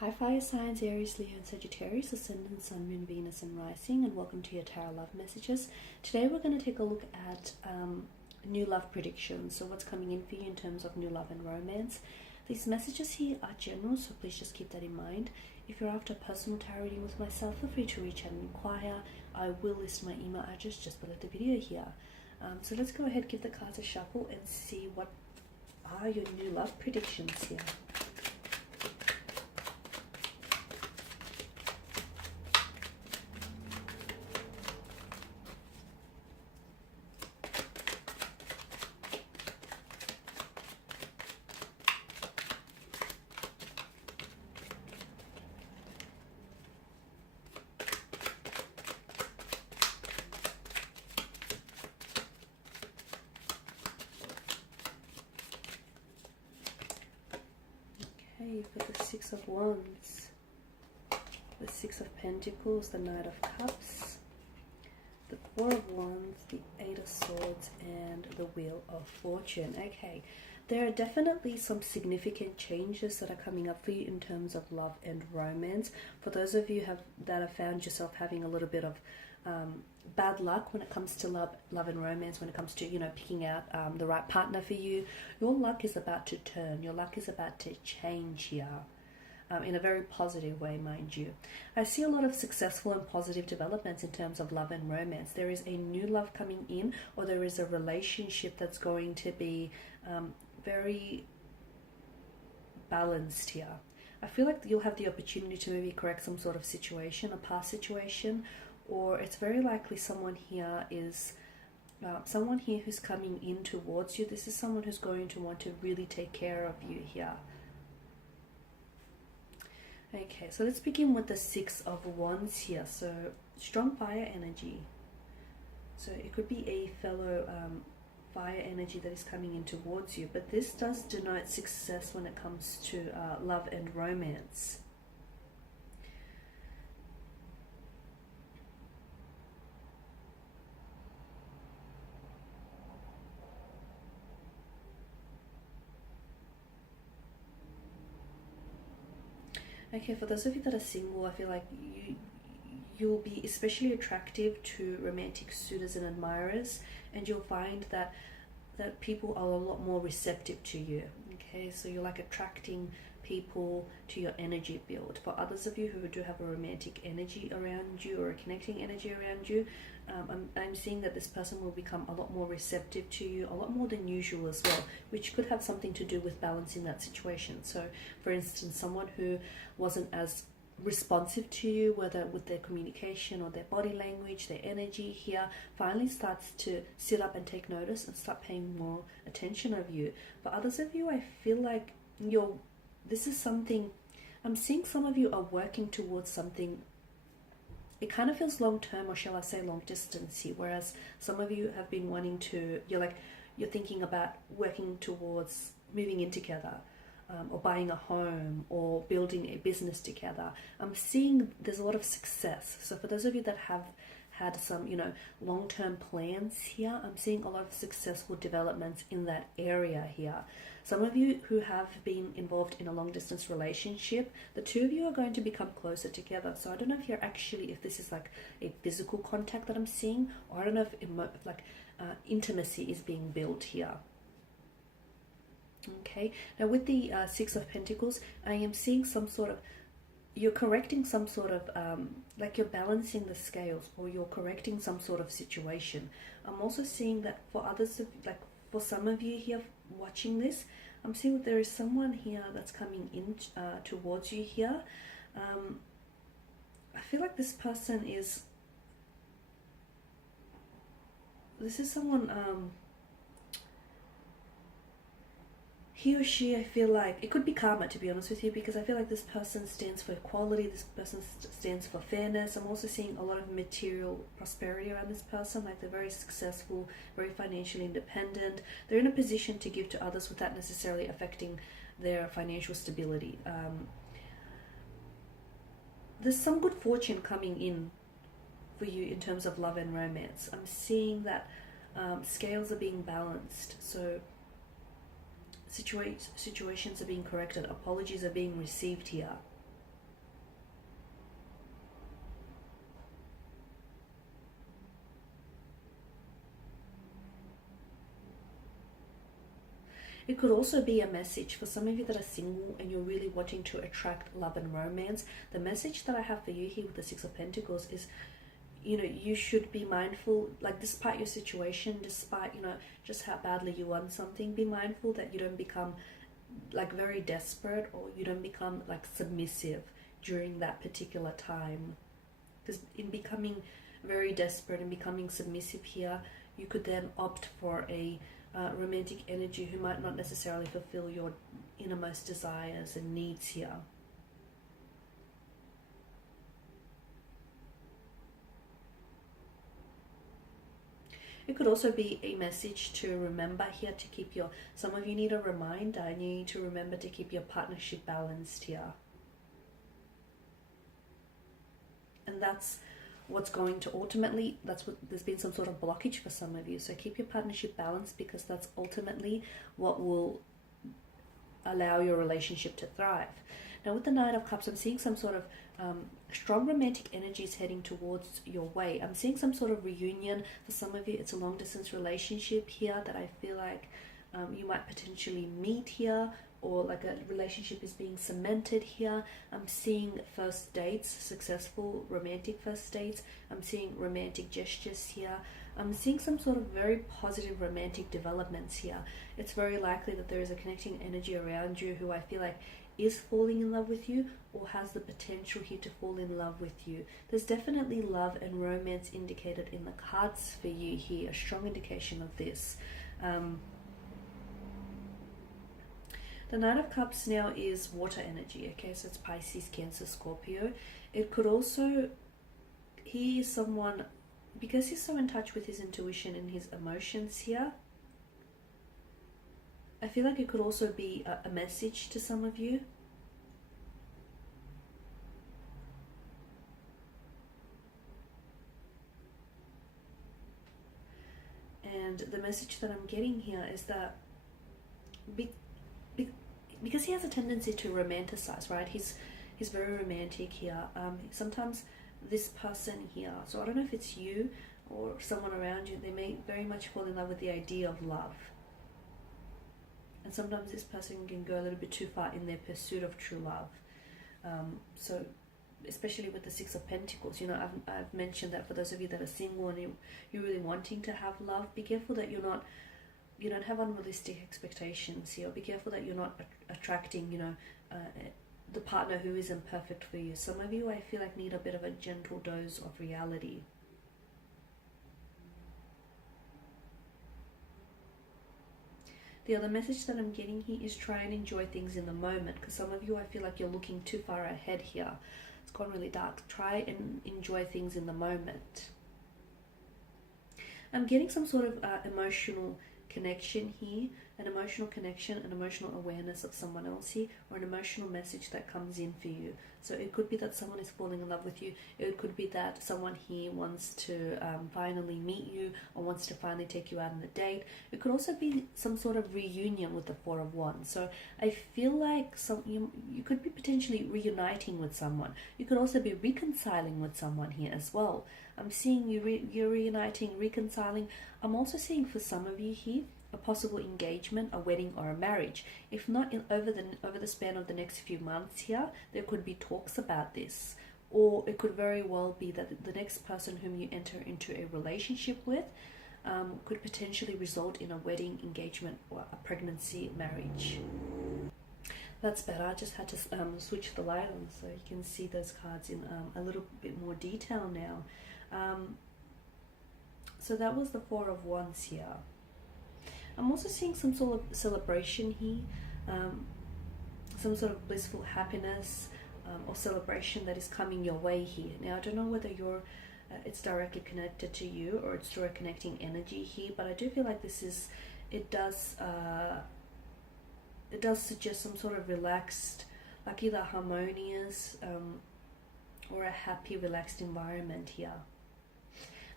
Hi fire signs, Aries, Leo and Sagittarius, Ascendant, Sun, Moon, Venus and Rising, and welcome to your Tarot Love Messages. Today we're going to take a look at new love predictions, so what's coming in for you in terms of new love and romance. These messages here are general, so please just keep that in mind. If you're after a personal tarot reading with myself, feel free to reach out and inquire. I will list my email address just below the video here. So let's go ahead, give the cards a shuffle and see what are your new love predictions here. Okay, you've got the Six of Wands, the Six of Pentacles, the Knight of Cups, the Four of Wands, the Eight of Swords, and the Wheel of Fortune. Okay, there are definitely some significant changes that are coming up for you in terms of love and romance. For those of you that have found yourself having a little bit of bad luck when it comes to love and romance, when it comes to, picking out the right partner for you, your luck is about to turn. Your luck is about to change here. In a very positive way, mind you. I see a lot of successful and positive developments in terms of love and romance. There is a new love coming in, or there is a relationship that's going to be very balanced here. I feel like you'll have the opportunity to maybe correct some sort of situation, a past situation, or it's very likely someone here is someone here who's coming in towards you. This is someone who's going to want to really take care of you here. Okay, so let's begin with the Six of Wands here. So strong fire energy. So it could be a fellow fire energy that is coming in towards you, but this does denote success when it comes to love and romance. Okay, for those of you that are single, I feel like you'll be especially attractive to romantic suitors and admirers, and you'll find that people are a lot more receptive to you. Okay, so you're like attracting people to your energy field. For others of you who do have a romantic energy around you or a connecting energy around you, I'm seeing that this person will become a lot more receptive to you, a lot more than usual as well, which could have something to do with balancing that situation. So for instance, someone who wasn't as responsive to you, whether with their communication or their body language, their energy here, finally starts to sit up and take notice and start paying more attention of you. For others of you, I feel like this is something, I'm seeing some of you are working towards something. It kind of feels long term, or shall I say long distance here, whereas some of you have been wanting to, you're thinking about working towards moving in together, or buying a home, or building a business together. I'm seeing there's a lot of success. So for those of you that have had some, long-term plans here, I'm seeing a lot of successful developments in that area here. Some of you who have been involved in a long-distance relationship, the two of you are going to become closer together. So I don't know if this is like a physical contact that I'm seeing, or I don't know if intimacy is being built here. Okay, now with the Six of Pentacles, I am seeing some sort of, you're correcting some sort of, like you're balancing the scales, or you're correcting some sort of situation. I'm also seeing that for others, for some of you here watching this, I'm seeing that there is someone here that's coming in towards you here. I feel like this person is, this is someone, he or she, I feel like, it could be karma, to be honest with you, because I feel like this person stands for equality, this person stands for fairness. I'm also seeing a lot of material prosperity around this person, like they're very successful, very financially independent. They're in a position to give to others without necessarily affecting their financial stability. There's some good fortune coming in for you in terms of love and romance. I'm seeing that scales are being balanced. So situations are being corrected, apologies are being received here. It could also be a message for some of you that are single and you're really wanting to attract love and romance. The message that I have for you here with the Six of Pentacles is, you know, you should be mindful, like despite your situation, despite, you know, just how badly you want something, be mindful that you don't become like very desperate, or you don't become like submissive during that particular time. Because in becoming very desperate and becoming submissive here, you could then opt for a romantic energy who might not necessarily fulfill your innermost desires and needs here. It could also be a message to remember here to keep your, some of you need a reminder and you need to remember to keep your partnership balanced here. And that's what's going to ultimately, that's what, there's been some sort of blockage for some of you. So keep your partnership balanced, because that's ultimately what will allow your relationship to thrive. Now with the Knight of Cups, I'm seeing some sort of strong romantic energies heading towards your way. I'm seeing some sort of reunion. For some of you, it's a long distance relationship here that I feel like you might potentially meet here, or like a relationship is being cemented here. I'm seeing first dates, successful romantic first dates. I'm seeing romantic gestures here. I'm seeing some sort of very positive romantic developments here. It's very likely that there is a connecting energy around you who I feel like is falling in love with you, or has the potential here to fall in love with you. There's definitely love and romance indicated in the cards for you here, a strong indication of this. The Knight of Cups now is water energy, okay, so it's Pisces, Cancer, Scorpio. It could also, he is someone, because he's so in touch with his intuition and his emotions here, I feel like it could also be a message to some of you. And the message that I'm getting here is that because he has a tendency to romanticize, right? He's very romantic here. Sometimes this person here, so I don't know if it's you or someone around you, they may very much fall in love with the idea of love. And sometimes this person can go a little bit too far in their pursuit of true love. So especially with the Six of Pentacles, you know, I've mentioned that for those of you that are single and you're really wanting to have love, be careful that you don't have unrealistic expectations here. Be careful that you're not attracting, you know, the partner who isn't perfect for you. Some of you, I feel like, need a bit of a gentle dose of reality. The other message that I'm getting here is try and enjoy things in the moment, because some of you, I feel like you're looking too far ahead here. It's gone really dark. Try and enjoy things in the moment. I'm getting some sort of emotional connection here, an emotional connection, an emotional awareness of someone else here, or an emotional message that comes in for you. So it could be that someone is falling in love with you. It could be that someone here wants to finally meet you, or wants to finally take you out on a date. It could also be some sort of reunion with the Four of Wands. So I feel like you could be potentially reuniting with someone. You could also be reconciling with someone here as well. I'm seeing you're reuniting, reconciling. I'm also seeing for some of you here a possible engagement, a wedding, or a marriage. If not over the span of the next few months here, there could be talks about this. Or it could very well be that the next person whom you enter into a relationship with could potentially result in a wedding, engagement, or a pregnancy, marriage. That's better. I just had to switch the light on so you can see those cards in a little bit more detail now. So that was the Four of Wands here. I'm also seeing some sort of celebration here, some sort of blissful happiness or celebration that is coming your way here. Now, I don't know whether it's directly connected to you or it's through a connecting energy here, but I do feel like it does suggest some sort of relaxed, like either harmonious or a happy, relaxed environment here.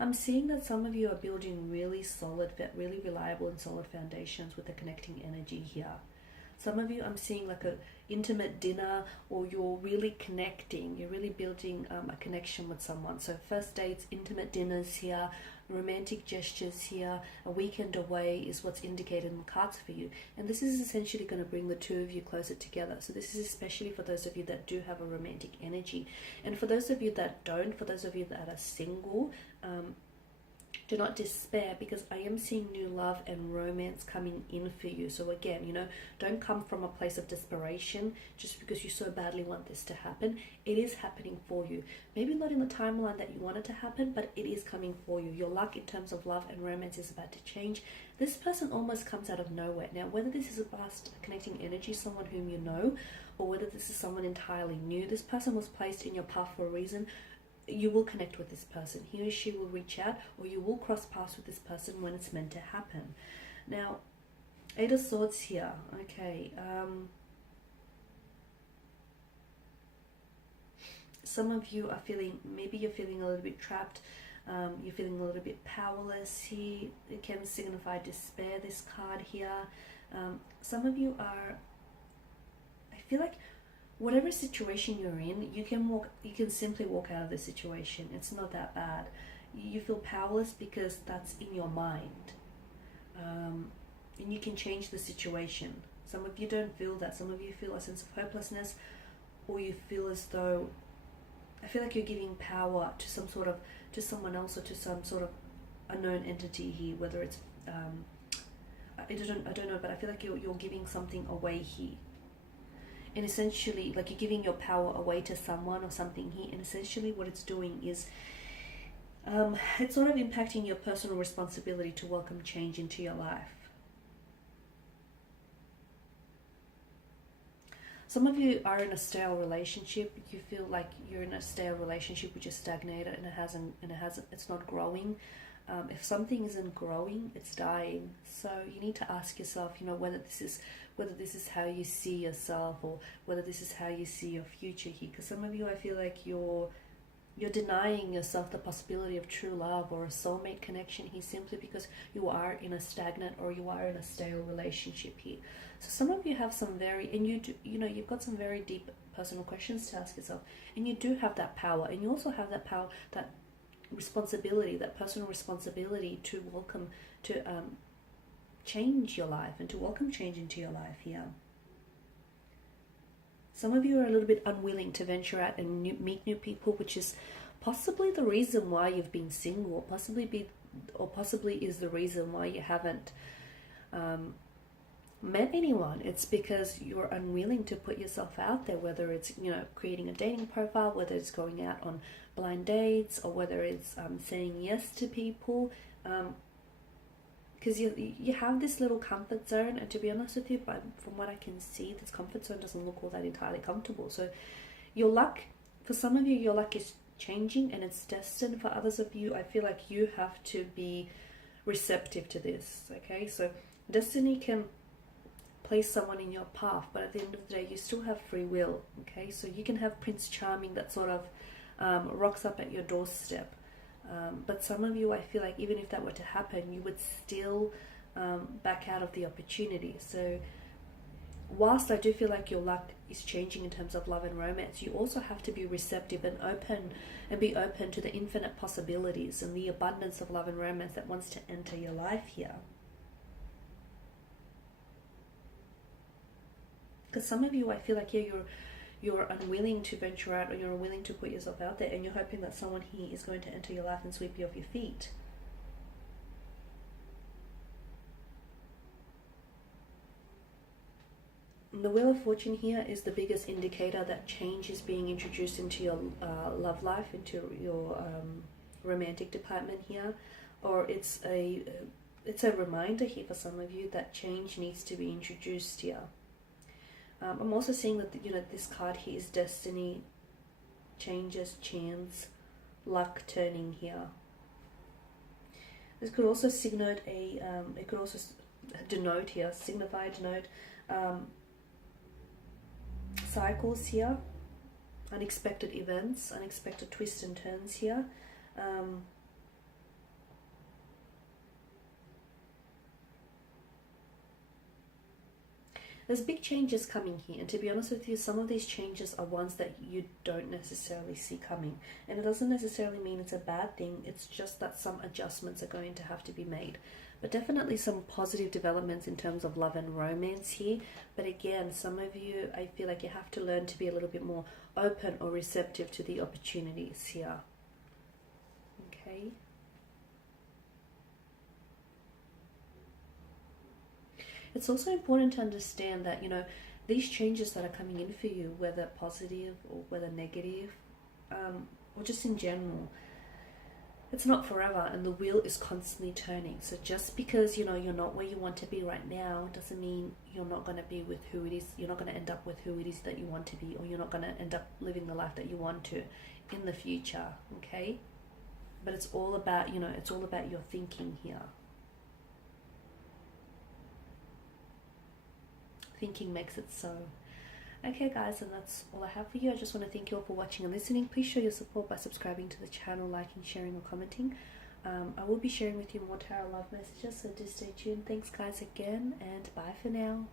I'm seeing that some of you are building really solid, really reliable and solid foundations with the connecting energy here. Some of you, I'm seeing like a intimate dinner, or you're really connecting, you're really building a connection with someone. So first dates, intimate dinners here, romantic gestures here, a weekend away is what's indicated in the cards for you. And this is essentially going to bring the two of you closer together. So this is especially for those of you that do have a romantic energy. And for those of you that don't, for those of you that are single, do not despair, because I am seeing new love and romance coming in for you. So again, you know, don't come from a place of desperation just because you so badly want this to happen. It is happening for you. Maybe not in the timeline that you want it to happen, but it is coming for you. Your luck in terms of love and romance is about to change. This person almost comes out of nowhere. Now, whether this is a past connecting energy, someone whom you know, or whether this is someone entirely new, this person was placed in your path for a reason. You will connect with this person. He or she will reach out, or you will cross paths with this person when it's meant to happen. Now, Eight of Swords here. Okay. Some of you are feeling, maybe you're feeling a little bit trapped. You're feeling a little bit powerless here. It can signify despair, this card here. Some of you are, I feel like, whatever situation you're in, you can simply walk out of the situation. It's not that bad. You feel powerless because that's in your mind. And you can change the situation. Some of you don't feel that. Some of you feel a sense of hopelessness, or you feel as though, I feel like you're giving power to to someone else, or to some sort of unknown entity here, whether it's, I don't know, but I feel like you're giving something away here. And essentially, like, you're giving your power away to someone or something here, and essentially what it's doing is it's sort of impacting your personal responsibility to welcome change into your life. Some of you are in a stale relationship. You feel like you're in a stale relationship which is stagnated, and it's not growing. If something isn't growing, it's dying. So you need to ask yourself, you know, whether this is how you see yourself, or whether this is how you see your future here. Because some of you, I feel like you're denying yourself the possibility of true love or a soulmate connection here, simply because you are in a stagnant, or you are in a stale relationship here. So some of you have some you've got some very deep personal questions to ask yourself, and you do have that power, and you also have that power, that responsibility, that personal responsibility to welcome, to change your life, and to welcome change into your life here. Some of you are a little bit unwilling to venture out and meet new people, which is possibly the reason why you've been single, or possibly is the reason why you haven't met anyone. It's because you're unwilling to put yourself out there, whether it's, you know, creating a dating profile, whether it's going out on blind dates, or whether it's saying yes to people, because you have this little comfort zone, and to be honest with you, from what I can see, this comfort zone doesn't look all that entirely comfortable. So your luck, for some of you, your luck is changing, and it's destined. For others of you, I feel like you have to be receptive to this. Okay, so destiny can place someone in your path, but at the end of the day, you still have free will. Okay, so you can have Prince Charming that sort of rocks up at your doorstep, but some of you, I feel like, even if that were to happen, you would still back out of the opportunity. So whilst I do feel like your luck is changing in terms of love and romance, you also have to be receptive and be open to the infinite possibilities and the abundance of love and romance that wants to enter your life here. Because some of you, I feel like, you're unwilling to venture out, or you're unwilling to put yourself out there, and you're hoping that someone here is going to enter your life and sweep you off your feet. The Wheel of Fortune here is the biggest indicator that change is being introduced into your love life, into your romantic department here, or it's a reminder here for some of you that change needs to be introduced here. I'm also seeing that, you know, this card here is destiny, changes, chance, luck turning here. This could also signify denote cycles here, unexpected events, unexpected twists and turns here. there's big changes coming here, and to be honest with you, some of these changes are ones that you don't necessarily see coming, and it doesn't necessarily mean it's a bad thing. It's just that some adjustments are going to have to be made, but definitely some positive developments in terms of love and romance here. But again, some of you, I feel like you have to learn to be a little bit more open or receptive to the opportunities here. Okay. It's also important to understand that, you know, these changes that are coming in for you, whether positive or whether negative, or just in general, it's not forever, and the wheel is constantly turning. So just because, you know, you're not where you want to be right now doesn't mean you're not going to be with who it is, you're not going to end up with who it is that you want to be, or you're not going to end up living the life that you want to in the future, okay? But it's all about, you know, it's all about your thinking here. Thinking makes it so. Okay guys, and that's all I have for you. I just want to thank you all for watching and listening. Please show your support by subscribing to the channel, liking, sharing or commenting. I will be sharing with you more tarot love messages, so do stay tuned. Thanks guys again, and bye for now.